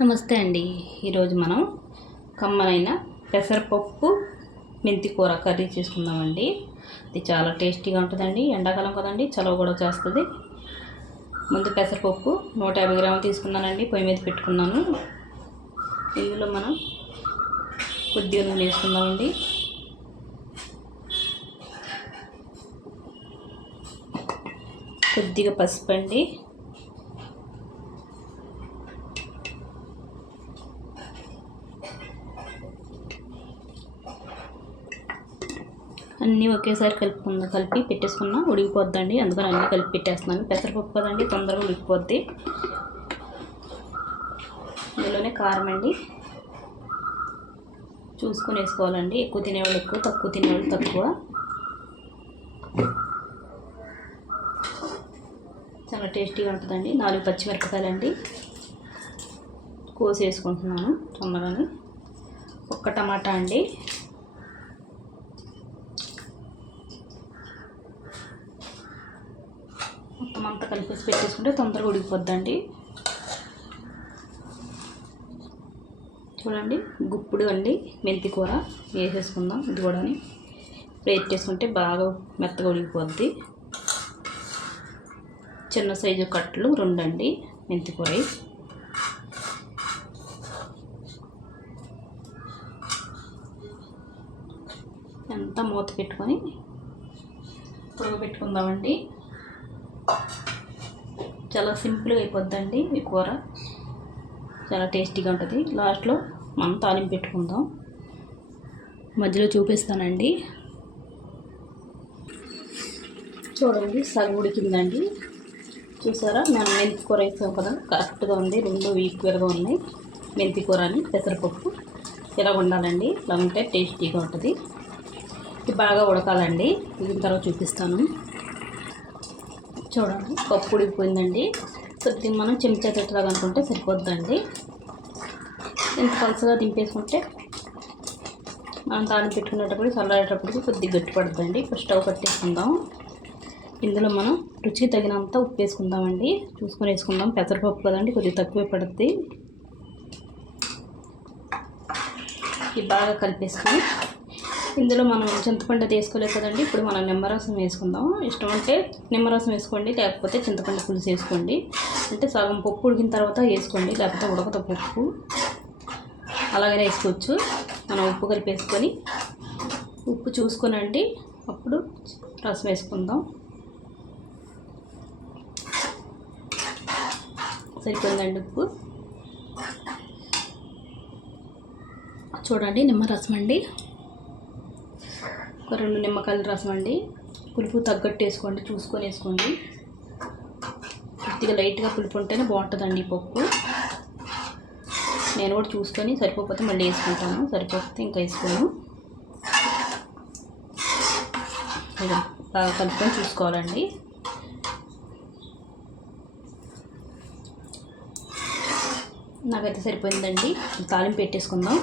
నమస్తే అండి. ఈరోజు మనం కమ్మనైన పెసరపప్పు మెంతి కూర కర్రీ చేసుకుందామండి. ఇది చాలా టేస్టీగా ఉంటుందండి. ఎండాకాలం కదండి, చలవ కూడా చేస్తుంది. ముందు పెసరపప్పు 150 గ్రాములు తీసుకున్నానండి. పొయ్యి మీద పెట్టుకున్నాను. ఇందులో మనం కొద్దిగా నూనె వేసుకుందామండి. కొద్దిగా పసుపు అండి, అన్నీ ఒకేసారి కలిపి పెట్టేసుకున్నా ఉడికిపోద్దండి. అందుకని అన్నీ కలిపి పెట్టేస్తున్నాను. పెసరపప్పు కదండి, తొందరగా ఉడికిపోద్ది. ఇందులోనే కారం అండి చూసుకొని వేసుకోవాలండి. ఎక్కువ తినేవాళ్ళు ఎక్కువ, తక్కువ తినేవాళ్ళు తక్కువ. చాలా టేస్టీగా ఉంటుందండి. 4 పచ్చిమిరపకాయలండి కోసి వేసుకుంటున్నాను తొందరగానే. 1 టమాటా అండి, మొత్తం అంతా కలిపేసి పెట్టేసుకుంటే తొందరగా ఉడికిపోద్దండి. చూడండి, గుప్పుడు అండి మెంతి కూర వేసేసుకుందాం. ఇది కూడా వేసుకుంటే బాగా మెత్తగా ఉడికిపోద్ది. చిన్న సైజు కట్టలు 2 అండి మెంతి కూర. అంతా మూత పెట్టుకొని ఉడకబెట్టుకుందామండి. చాలా సింపుల్గా అయిపోద్దండి ఈ కూర. చాలా టేస్టీగా ఉంటుంది. లాస్ట్లో మనం తాలింపు పెట్టుకుందాం. మధ్యలో చూపిస్తానండి. చూడండి, సగం ఉడికిందండి. చూసారా, మనం మెంతి కూర వేసాం కదా, కరెక్ట్గా ఉంది. 2 ఈక్వల్గా ఉన్నాయి. మెంతి కూర అని పెసరపప్పు ఇలా ఉండాలండి. ఇలా ఉంటే టేస్టీగా ఉంటుంది. ఇది బాగా ఉడకాలండి. ఉడికిన తర్వాత చూపిస్తాను. చూడండి, పప్పు ఉడికిపోయిందండి. కొద్దిగా మనం చెంచా చెట్టులాగా అనుకుంటే సరిపోద్దండి. ఎంత పలుసగా దింపేసుకుంటే మనం తాలింపు పెట్టుకునేటప్పుడు చల్లారేటప్పటికి కొద్దిగా గట్టి పడుతుందండి. ఇప్పుడు స్టవ్ కట్టేసుకుందాం. ఇందులో మనం రుచికి తగినంత ఉప్పు వేసుకుందామండి. చూసుకొని వేసుకుందాం. పెసరపప్పు కదండి, కొద్దిగా తక్కువే పడుతుంది. ఇది బాగా కలిపేసుకొని ఇందులో మనం చింతపండు వేసుకోలేదు కదండి. ఇప్పుడు మనం నిమ్మరసం వేసుకుందాం. ఇష్టం అంటే నిమ్మరసం వేసుకోండి, లేకపోతే చింతపండు పులుసు వేసుకోండి. అంటే సగం పప్పు ఉడికిన తర్వాత వేసుకోండి, లేకపోతే ఉడకత పప్పు అలాగనే వేసుకోవచ్చు. మనం ఉప్పు కలిపేసుకొని ఉప్పు చూసుకోనండి, అప్పుడు రసం వేసుకుందాం. సరిపోయిందండి ఉప్పు. చూడండి, నిమ్మరసం అండి, 2 నిమ్మకాయల రసం అండి. పులుపు తగ్గట్టు వేసుకోండి, చూసుకొని వేసుకోండి. కొద్దిగా లైట్గా పులుపు ఉంటేనే బాగుంటుందండి ఈ పప్పు. నేను కూడా చూసుకొని సరిపోతే మళ్ళీ వేసుకుంటాను, సరిపోతే ఇంకా వేసుకోను. బాగా కలుపుకొని చూసుకోవాలండి. నాకైతే సరిపోయిందండి. తాలింపు పెట్టేసుకుందాం.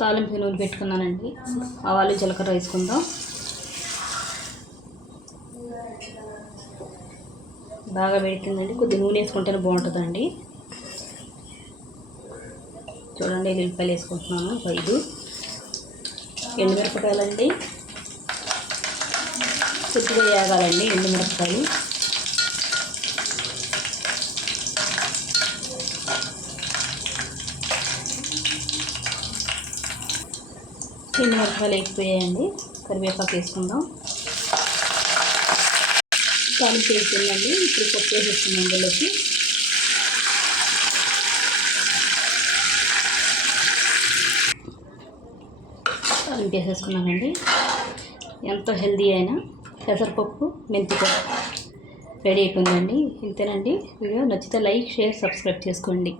తాలింపు నూనె పెట్టుకున్నానండి. ఆవాలు జీలకర్ర వేసుకుందాం. బాగా వేడుతుందండి. కొద్దిగా నూనె వేసుకుంటేనే బాగుంటుందండి. చూడండి, ఎల్లిపాయలు వేసుకుంటున్నాను 5. ఎండుమిరపకాయలండి, కొద్దిగా వేగాలండి ఎండుమిరపకాయలు. ఎండుమిరపకాయలు వేగిపోయాయండి. కరివేపాకు వేసుకుందాం. తాలింపు వేసుకుందండి. ఇప్పుడు పప్పు వేసేస్తున్నాం ఇందులోకి. తాలింపు వేసేసుకున్నానండి. ఎంతో హెల్దీ అయిన పెసరపప్పు మెంతి కూర రెడీ అయిపోయిందండి. ఇంతేనండి. వీడియో నచ్చితే లైక్, షేర్, సబ్స్క్రైబ్ చేసుకోండి.